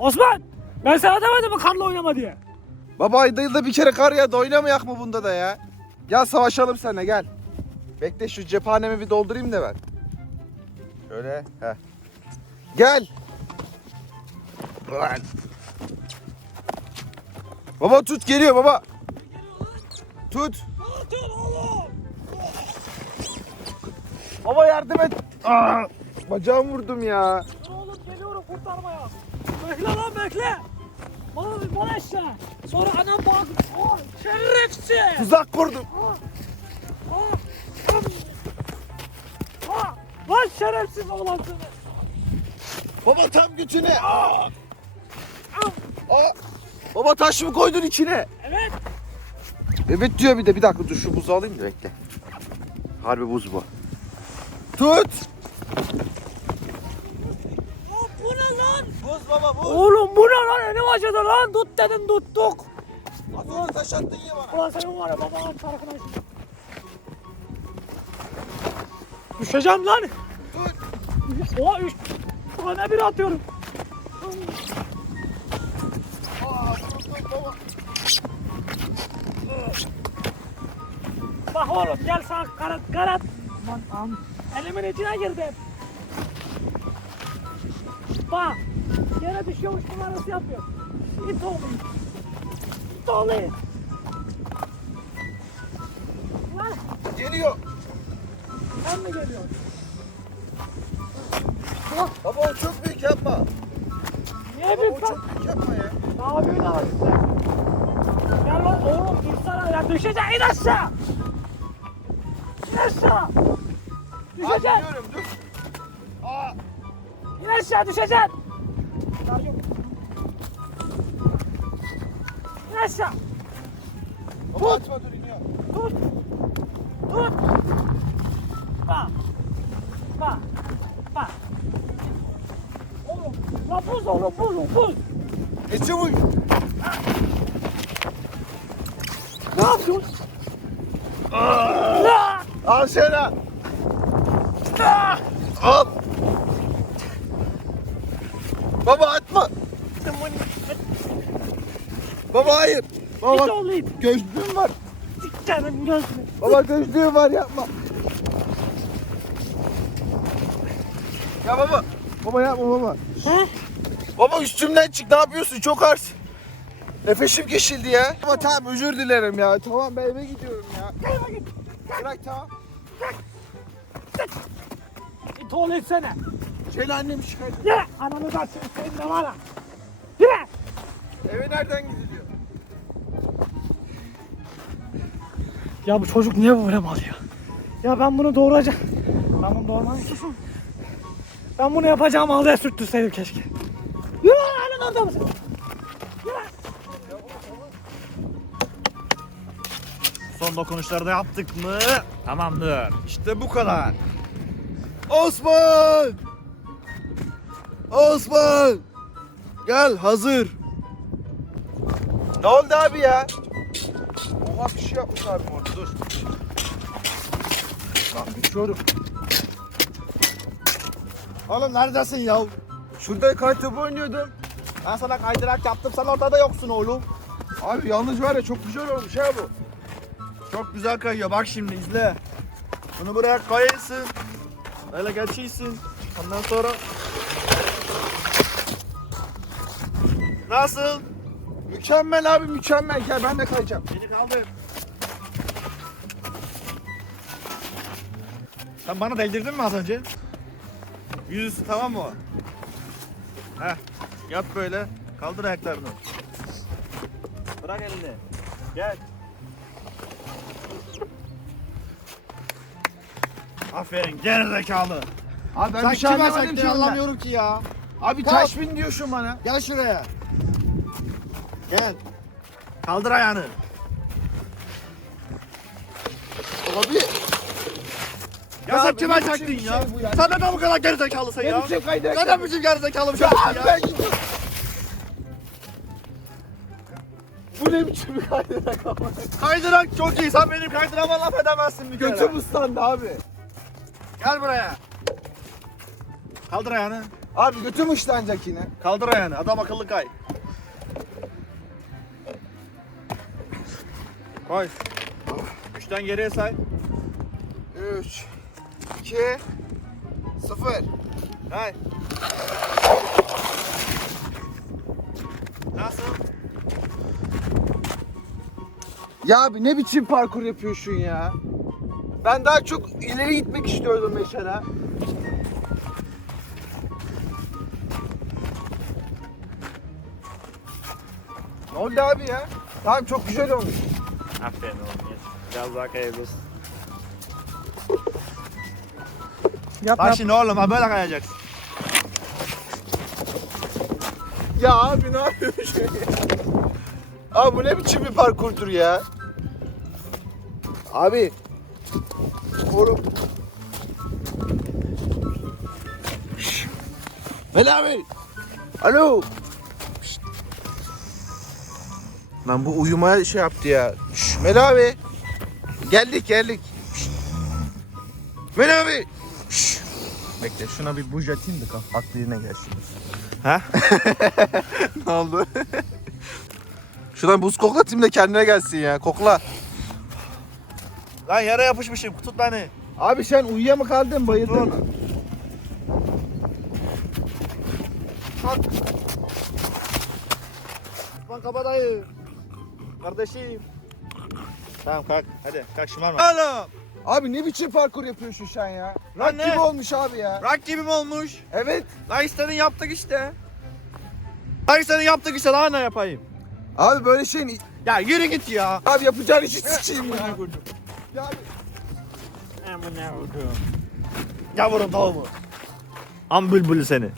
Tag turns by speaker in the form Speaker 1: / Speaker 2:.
Speaker 1: Osman! Ben sana demedim mi karla oynama diye?
Speaker 2: Baba ayda yılda bir kere kar yağdı oynamayak mı bunda da ya? Gel savaşalım seninle gel. Bekle şu cephanemi bir doldurayım da ben. Şöyle heh. Gel. Ulan. Baba tut geliyor baba. Tut. Baba yardım et. Aa, bacağımı vurdum ya.
Speaker 1: Oğlum geliyorum kurtarmaya. Bekle lan bekle. Bana, bana aşağı. Sonra anam bak. Oh, şerefsiz.
Speaker 2: Tuzak kurdum.
Speaker 1: Ah, ah, ah. Ah, Lan şerefsiz oğlan seni.
Speaker 2: Baba tam gücüne. Aa.
Speaker 1: Ah,
Speaker 2: Aa. Baba taş mı koydun içine?
Speaker 1: Evet.
Speaker 2: Evet diyor bir de bir dakika dur şu buzu alayım da bekle. Harbi buz bu. Tut.
Speaker 1: Lan bu ne lan?
Speaker 2: Buz baba buz.
Speaker 1: Oğlum bu ne lan? Elim acıdı lan. Tut dedin tuttuk.
Speaker 2: Az önce taş attın ya bana.
Speaker 1: Ulan senin var ya babanın tarafına. Düşeceğim lan.
Speaker 2: Tut.
Speaker 1: Oha üç tane bir atıyorum.
Speaker 2: Aa, tut, tut baba.
Speaker 1: Bak oğlum gel sağ karat karat. Aman am. Elimin içine girdim. Bak. Yere düşüyormuş numarası yapıyor. İt oğlum. İt oğlum. Lan
Speaker 2: Geliyor.
Speaker 1: sen mi geliyorsun?
Speaker 2: Baba o çok büyük yapma.
Speaker 1: Niye
Speaker 2: Baba o çok büyük yapma ya.
Speaker 1: Ne yapıyorsun abi sen? Gel lan oğlum dursana ya düşeceksin in aşağı. İn aşağı. Düşeceksin.
Speaker 2: diyorum dur. Aa.
Speaker 1: İn aşağı düşeceksin. Aşağı.
Speaker 2: Baba atma dur iniyor.
Speaker 1: Tut. Tut. Bak. Bak. Bak. Oğlum. La buz oğlum buz buz.
Speaker 2: E çabuk.
Speaker 1: Ne yapıyorsun? La.
Speaker 2: Al şöyle. Al. Baba atma. Baba hayır. Baba
Speaker 1: Git
Speaker 2: bak
Speaker 1: it.
Speaker 2: gözlüğüm var.
Speaker 1: Canım gözüne.
Speaker 2: Baba gözlüğüm var yapma. Ya baba. Baba yapma baba.
Speaker 1: He?
Speaker 2: Baba üstümden çık ne yapıyorsun çok ağır. Nefesim kesildi ya. Ama tamam özür dilerim ya. Tamam ben eve gidiyorum ya. Bırak tamam.
Speaker 1: İt oğlum itsene.
Speaker 2: Şöyle annemi şikayet.
Speaker 1: Yürü. Ananı da sen senin de var ha. Yürü.
Speaker 2: Eve nereden gidiliyor?
Speaker 1: Ya bu çocuk niye böyle mal ya? Ya ben bunu doğuracağım. Ben bunu doğurmayayım. Ben bunu yapacağım ağzaya sürttürseydim keşke. Yürü lan orada mısın?
Speaker 3: Son dokunuşları da yaptık mı? Tamamdır.
Speaker 2: İşte bu kadar. Osman! Osman! Gel hazır. Ne oldu abi ya? Oha bir şey yapmış abim orada dur. Lan geçiyorum.
Speaker 3: Oğlum neredesin ya?
Speaker 2: Şurada kaytopu oynuyordum.
Speaker 3: Ben sana kaydırak yaptım sen ortada yoksun oğlum.
Speaker 2: Abi yalnız var ya çok güzel olmuş ha bu.
Speaker 3: Çok güzel kayıyor bak şimdi izle. Bunu buraya koyarsın. Böyle geçiyorsun. Ondan sonra... Nasıl?
Speaker 2: Mükemmel abi mükemmel. Gel ben de kayacağım.
Speaker 3: Kaldır. Sen bana değdirdin mi az önce? Yüzüstü tamam mı? Heh. Yat böyle. Kaldır ayaklarını. Bırak elini. Gel. Aferin gerizekalı.
Speaker 2: Abi ben
Speaker 3: Sen
Speaker 2: bir şey
Speaker 3: kime
Speaker 2: anlamadım ki
Speaker 3: anlamıyorum ki ya.
Speaker 2: Abi
Speaker 3: Kalk.
Speaker 2: taş bin diyorsun bana.
Speaker 3: Gel şuraya. Gel. Kaldır ayağını.
Speaker 2: Abi.
Speaker 3: Ya, sen kime
Speaker 2: bir
Speaker 3: ya?
Speaker 2: şey.
Speaker 3: Sen neden bu kadar gerizekalısın ya?
Speaker 2: Benim kaydırak
Speaker 3: Neden bizim gerizekalı bir şey
Speaker 2: abi
Speaker 3: ya?
Speaker 2: Bu ne biçim bir kaydırak ama?
Speaker 3: Kaydırak çok iyi. Sen benim kaydırama laf edemezsin bir kere.
Speaker 2: Götüm ıslandı abi.
Speaker 3: Gel buraya. Kaldır ayağını.
Speaker 2: Abi götüm uçlanacak yine.
Speaker 3: Kaldır ayağını. Adam akıllı kay. Koy. Üçten geriye say.
Speaker 2: 3 2 0
Speaker 3: Hay. Nasıl?
Speaker 2: Ya abi ne biçim parkur yapıyorsun ya? Ben daha çok ileri gitmek istiyordum mesela. Ne oldu abi ya? Tamam çok güzel olmuş.
Speaker 3: Aferin oğlum. Biraz daha kayabilirsin.
Speaker 1: Yap
Speaker 3: Bak
Speaker 1: yap.
Speaker 3: şimdi oğlum ha böyle kayacaksın.
Speaker 2: Ya abi ne yapıyorsun ya? Abi bu ne biçim bir parkurdur ya? Abi. Oğlum. Veli abi. Alo. Şşt. Lan bu uyumaya şey yaptı ya. Şşş, Meli abi. Geldik geldik. Meli abi. Şşş. Bekle şuna bir buj atayım da kaf- aklı yerine gelsin.
Speaker 3: Ha?
Speaker 2: Ne oldu? Şuradan buz koklatayım da kendine gelsin ya. Kokla.
Speaker 3: Lan yere yapışmışım. Tut beni.
Speaker 2: Abi sen uyuya mı kaldın bayıldın mı?
Speaker 3: Osman Kabadayı. Kardeşim. Tamam kalk. Hadi kalk şımarma. Oğlum.
Speaker 2: Abi ne biçim parkur yapıyorsun sen ya?
Speaker 3: Lan
Speaker 2: Rak
Speaker 3: ne?
Speaker 2: gibi olmuş abi ya.
Speaker 3: Rock gibi mi olmuş?
Speaker 2: Evet.
Speaker 3: İstedin yaptık işte. İstedin yaptık işte daha ne yapayım?
Speaker 2: Abi böyle şeyin
Speaker 3: Ya yürü git ya.
Speaker 2: abi yapacağın işi sıçayım ya. ya abi.
Speaker 3: Yavrum tavuğumu. Am bülbülü seni.